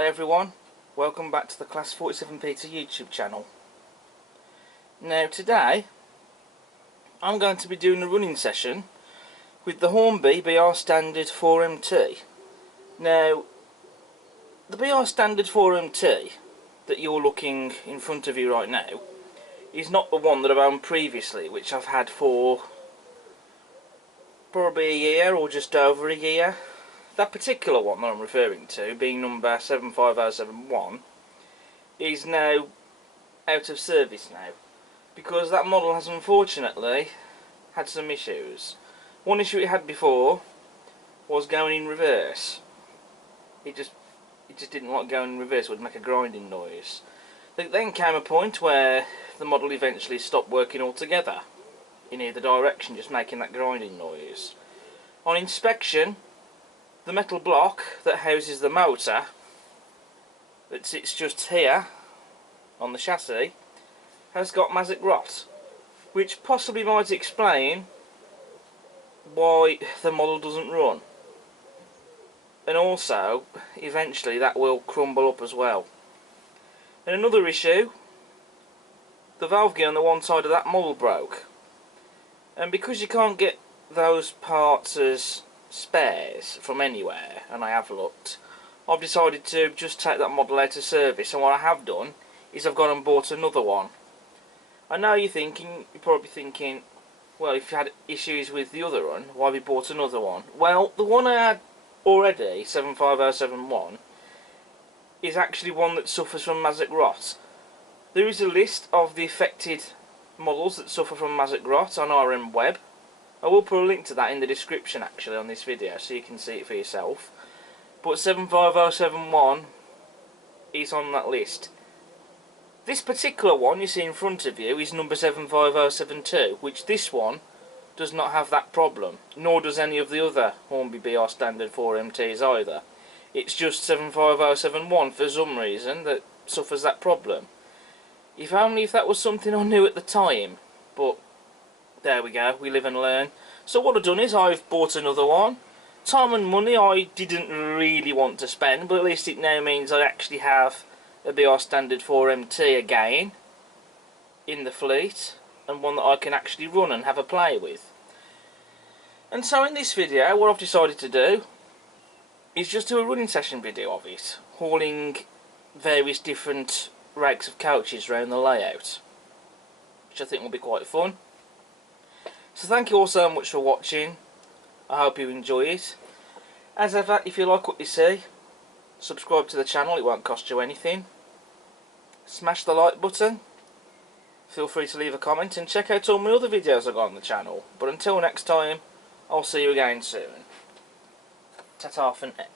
Hi everyone, welcome back to the Class 47 Peter YouTube channel. Now today I'm going to be doing a running session with the Hornby BR Standard 4MT. Now the BR Standard 4MT that you're looking in front of you right now is not the one that I've owned previously, which I've had for probably a year or just over a year. That particular one that I'm referring to, being number 75071, is now out of service now, because that model has unfortunately had some issues. One issue it had before was going in reverse. It just didn't like going in reverse, it would make a grinding noise. There then came a point where the model eventually stopped working altogether in either direction, just making that grinding noise. On inspection, the metal block that houses the motor that sits just here on the chassis has got mazak rot, which possibly might explain why the model doesn't run, and also eventually that will crumble up as well. And another issue, the valve gear on the one side of that model broke, and because you can't get those parts as spares from anywhere, and I have looked, I've decided to just take that model out of service, and what I have done is I've gone and bought another one. I know you're probably thinking, well, if you had issues with the other one, why have you bought another one? Well, the one I had already, 75071, is actually one that suffers from mazak rot. There is a list of the affected models that suffer from mazak rot on RM Web. I will put a link to that in the description actually on this video so you can see it for yourself. But 75071 is on that list. This particular one you see in front of you is number 75072, which this one does not have that problem, nor does any of the other Hornby BR Standard 4MTs either. It's just 75071 for some reason that suffers that problem. If only if that was something I knew at the time, but there we go, we live and learn. So what I've done is I've bought another one. Time and money I didn't really want to spend, but at least it now means I actually have a BR Standard 4MT again in the fleet, and one that I can actually run and have a play with. And so in this video what I've decided to do is just do a running session video of it, hauling various different rakes of coaches around the layout, which I think will be quite fun. So thank you all so much for watching. I hope you enjoy it. As ever, if you like what you see, subscribe to the channel, it won't cost you anything. Smash the like button. Feel free to leave a comment and check out all my other videos I've got on the channel. But until next time, I'll see you again soon. Ta-ta for now.